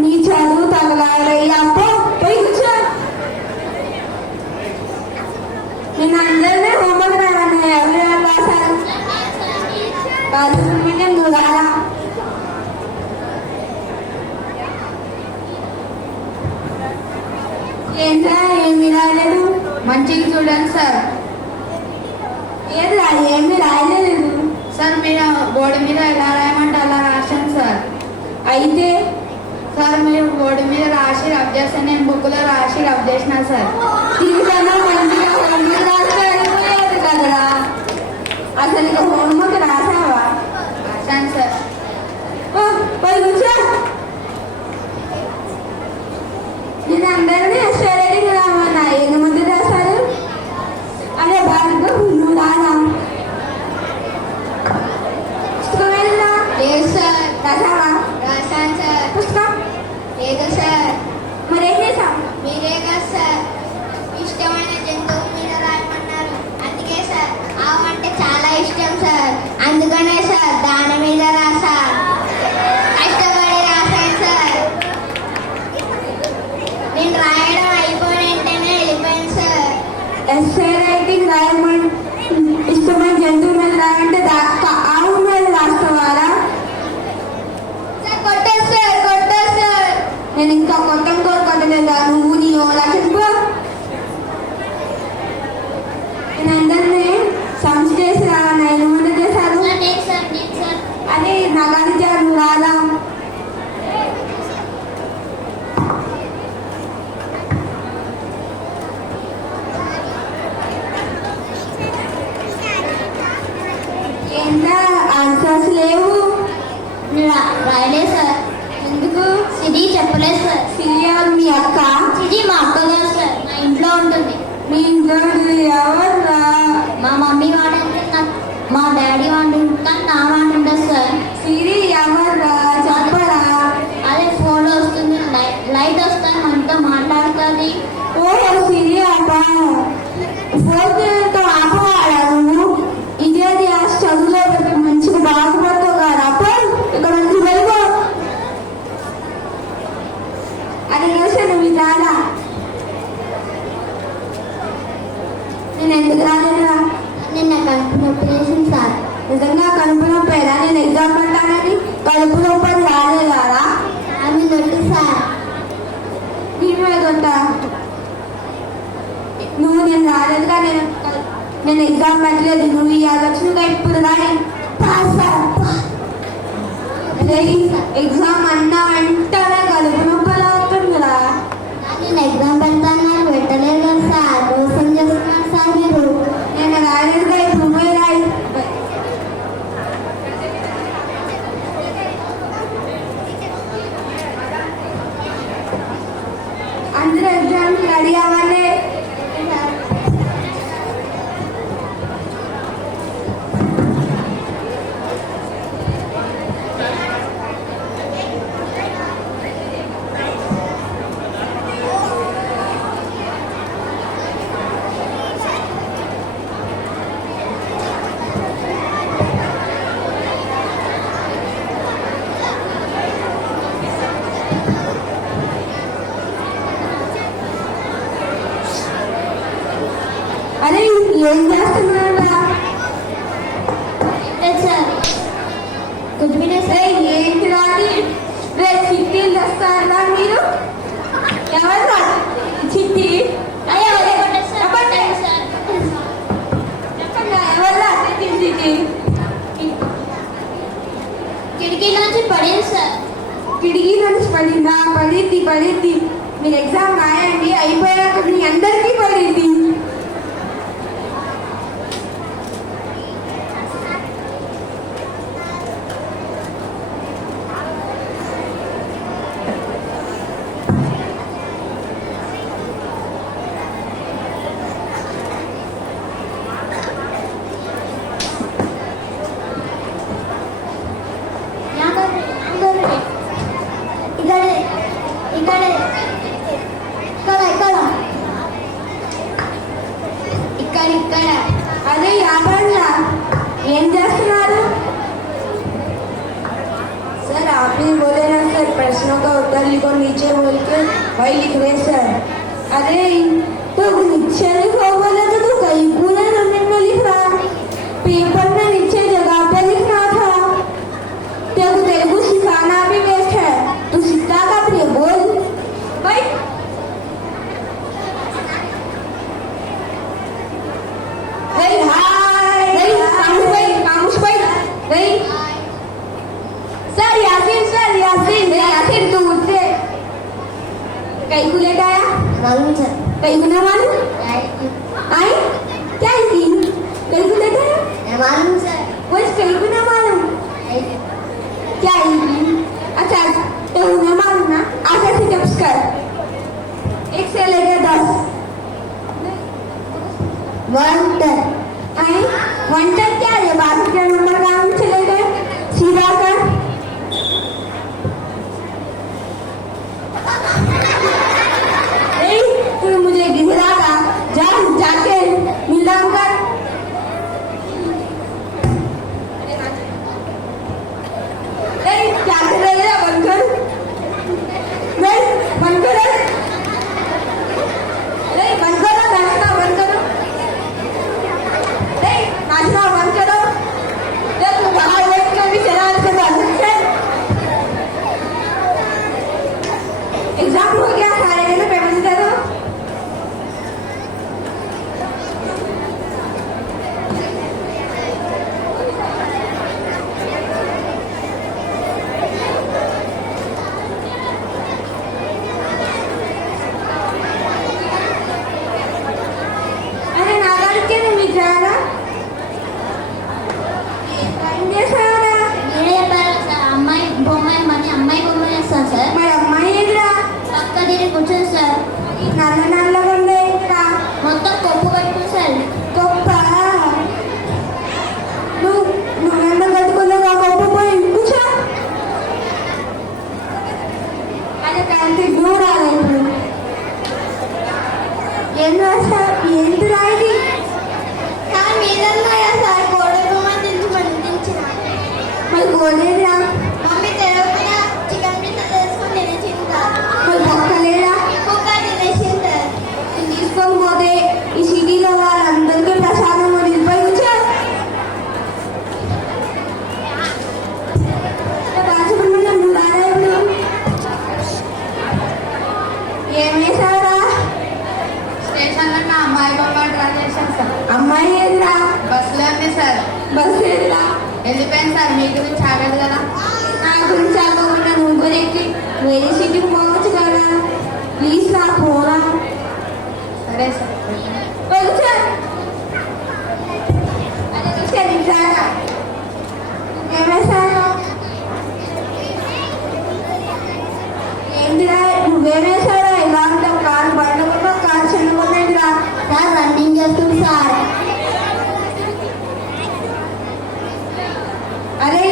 నీ చదువు తగలారయ్యా అప్పో పోయి కూర్చో. నేను అందరినీ హోంవర్క్ రావాలని ఎవరు రాశారు? బాధ్యత నువ్వు రారా. ఏంటా ఏమి రాయలేదు? మంచిగా చూడండి సార్. ఏది ఏమి రాయలేదు సార్ మీరు బోర్డు మీద ఎలా రాయమంటే అలా రాశాను సార్. అయితే సార్ మీరు బోర్డు మీద రాసి రబ్ చేస్తాను, నేను బుక్లో రాసి రబ్ చేసిన సార్. దీనికన్నా మంచిగా హోంవర్క్ రాస్తే అయిపోయేది కదరా. అసలు ఇక హోంవర్క్ రాసావా? రాశాను సార్. పోయి కూర్చో. నేను అందరినీ ఎస్ఏ రైటింగ్ రామన్నా. ఎన్ని మంది రాశారు? అదే బాగా నువ్వు రాదా? పుస్తకం ఏదిరా? లేదు సార్. రాసావా? రాశాను సార్. పుస్తకం లేదు సార్. మరేం చేసావు? మీరే కదా సార్ ఇష్టమైన జంతువు మీద రాయమన్నారు. అందుకే సార్ ఆవు అంటే చాలా ఇష్టం సార్, అందుకనే సార్ దాని మీద రాసా. కష్టపడి రాశాను సార్. నేను రాయడం అయిపోయిన వెంటనే వెళ్ళిపోయాను సార్. ఎస్ఏ రైటింగ్ రాయమని ఇష్టమైన జంతువు మీద రాయంటే ఆవు మీద రాస్తావారా? సార్ కొట్టారు సార్, కొట్టారు సార్. నేను ఇంకా కొత్త కొట్టలేదా? నువ్వు నీ లక్ష నేను అందరినీ సంస్థ చేసి రావాలని ఎన్ని మంది చేశారు? అదే నగలు నువ్వు రాదా? ఏంటా ఆన్సర్స్ లేవు? రాయలే సార్. ఎందుకు? సిరి చెప్పలేదు సార్. సిరియా మీ అక్క? సిరి మా అక్క కాదు సార్, మా ఇంట్లో ఉంటుంది. మీ ఇంట్లో ఎవర్రా? మా మమ్మీ వాడంటే మా డాడీ వాడు కానీ నా వాడు ఉంటుంది సార్. సిరి ఎవర్రా చెప్పరా? అదే ఫోన్లో వస్తుంది, లైట్ వస్తుంది, మనతో మాట్లాడుతుంది. ఓ సిరి అబ్బా ఫోన్తో ఆపవాడా నువ్వు? ఇదేది ఆ చదువులో పెట్టి మంచిగా బాగుపడతావు కదా. అప్ప ఇక్కడ నుంచి వెళ్ళిపో. అది చూసా నువ్వు ఇది రాదా? నేను ఎందుకు రాలేదురా? నిన్న కడుపు నొప్పి చేసింది సార్. నిజంగా కడుపు నొప్పేదా? నేను ఎగ్జామ్ పెట్టానని కడుపు నొప్పి రాలేదా? ఆమె నొప్పి సార్. నీ మీద ఉంటా నువ్వు. నేను రాలేదుగా, నేను ఎగ్జామ్ పెట్టలేదు. నువ్వు ఈ ఆలోచనగా ఇప్పుడు రాని ఎగ్జామ్ అన్నా వెంటనే కడుపు నొప్పిలా అవుతుందిరా. నేను ఎగ్జామ్ పెడతాను పెట్టలేదు కదా సార్, మోసం చేస్తున్నారు సార్ మీరు. నేను రాలేదుగా, ఇప్పుడు నువ్వే రాయి. అందరూ ఎగ్జామ్కి రెడీ అవ్వాలి. అదే ఏం చేస్తున్నారా? ఏంటి రాని చిట్టీలు తెస్తారా మీరు? ఎవరు చిట్టి? చెప్పండి ఎవరు చిట్టి? కిటికీలోంచి పడింది సార్. కిటికీ నుంచి పడిందా? పడిద్ది. మీరు ఎగ్జామ్ రాయండి, అయిపోయాక మీ అందరికీ పడిద్ది. ఇక్కడ అదే యాభైలా ఏం చేస్తున్నారు? सर आप ही बोले ना सर प्रश्न बच्चों का उत्तर लिखो नीचे बोल के वही लिख रहे सर। अरे तो नीचे लिखो बोले तो तू कहीं पूरे जमीन में लिख रहा, पेपर में नीचे जगह पे लिखना था। तेरे को तेलुगु सिखाना भी वेस्ट है, तू सीखता का प्रिय बोल भाई। नहीं हाय नहीं खामोश भाई नहीं सर यासीन तू मुझसे कहीं को लेकर आया मालूम सर कहीं को ना मालूम आई क्या थी कहीं को लेकर आया मालूम सर वो कहीं को ना मालूम क्या थी। अच्छा तो उन्हें मालूम ना आगे से जब कर 1 से लेकर 10 1 तक आई 1 तक क्या है बाकी के नंबर काम चले गए सीधा कर। तू मुझे गिरा था जाके नीलाम कर। क्या कर रहे हैं बंद कर बंद करो नाचना बंद करो नाचना बंद करो। तू बाहर बैठ के भी चला से एग्जाम हो गया सारे ने पेपर से दे दो। अरे नागार्जुन के नहीं मिल जाएगा ये सारा మీరే చెప్పారు సార్ అమ్మాయి బొమ్మ ఏమని అమ్మాయి బొమ్మ చేస్తాను సార్ మరి అమ్మాయి ఎదురా పక్క తిరిగి కూర్చొని సార్ నల్ల నల్లగా ఉండే ఎదురా మొత్తం కొప్పు కట్టుకుని సార్ గొప్ప నువ్వెంత కట్టుకున్నావు గొప్ప పోయి కూర్చో। అదే కాంతి దూరం రాలేదు ఏం రాస్తా ఏంటి రాయి సార్ మీరన్నాయా సార్ కోడి బొమ్మ దించిన మరి గోలేదురా మమ్మీ తెరవకుండా చికెన్ పిజ్జా చేసుకొని తినేసింది సార్ మరి పక్కలేదా కుక్క తినేసింది సార్ తీసుకోకపోతే ఈ సిటీలో వాళ్ళందరికీ ప్రసాదం వదిలిపోయి కూర్చో। బాలసుబ్రహ్మణ్యం నువ్వు రారా ఇప్పుడు ఏమేసారా స్టేషన్ లో నా అమ్మాయి బొమ్మ డ్రా చేశాను సార్. అమ్మాయి ఏదిరా బస్సులో ఉంది సార్. బస్సు ఏదిరా వెళ్ళిపోయింది సార్. మీ గురించి ఆగదు కదా. నా గురించి ఆగకుండా నువ్వు కూడా ఎక్కి వేరే సిటీకి పోవచ్చు కదా ప్లీజ్ రా పోరా సరే సార్. వచ్చా అదే వచ్చాను రారా ఏమేసాను ఏంటిరా నువ్వేమేసారా ఇలా ఉంటావు కారు బండకుండా కారు చిన్నగా సార్ రన్నింగ్ చేస్తుంది సార్ అరే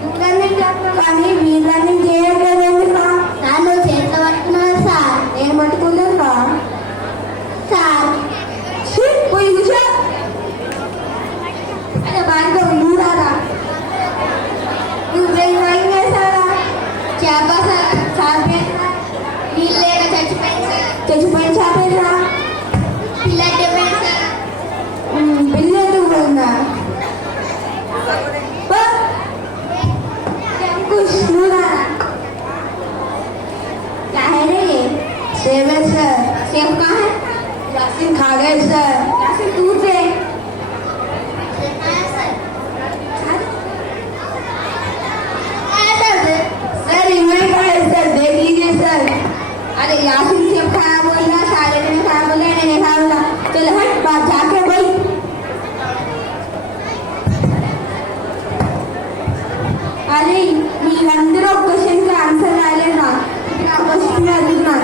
నువ్వు రన్నింగ్ చేస్తావు కానీ వీళ్ళు రన్నింగ్ చేయట్లేదు ఎందుకు సార్ నువ్వు చేతిలో పట్టుకున్నావు సార్ నేను పట్టుకోలేదు సార్ పోయి కూర్చో అదే బాగా నువ్వు రారా నువ్వేం డ్రాయింగ్ చేశారా చేప సార్ చాపేరా నీళ్ళు లేక చచ్చిపోయింది సార్ చచ్చిపోయిన చాపేరా పిల్ల అయిపోయింది సార్ బిల్లు ఎందుకు పోయిందా अंकुश नूरा क्या है रे ये सेब है सर सेब कहाँ है यासीन खा गए सर यासीन दूर से सर इन्होंने कहा है सर देख लीजिए सर। अरे यासीन सेब खाया बोल रहा सारे ने खाया बोल रहा नहीं खाया बोला चलो हट बात जाके भाई अरे మీరందరూ ఒక క్వశ్చన్కి ఆన్సర్ రాలేదా ఇప్పుడు ఆ క్వశ్చన్ అడుగుతున్నా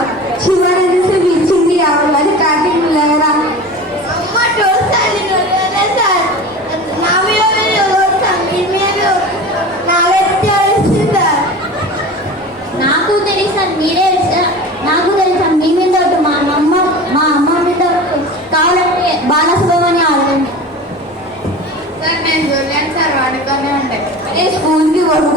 చివరి రిసీవ్ ఇచ్చింది ఎవరు అది కార్తీక్ లేరా అమ్మ డోర్ సార్ నేను సార్ నా మీద సార్ మీ మీద నా వ్యక్తి సార్ నాకు తెలుసు సార్ మీరే సార్ నాకు తెలుసా మీ మీద మా అమ్మ మీద కావాలంటే బాలసుబ్రహ్మణ్యం ఆడదండి సార్ నేను చూడలేను సార్. వాడుతూనే ఉంటాయి. అరే స్కూల్కి వరకు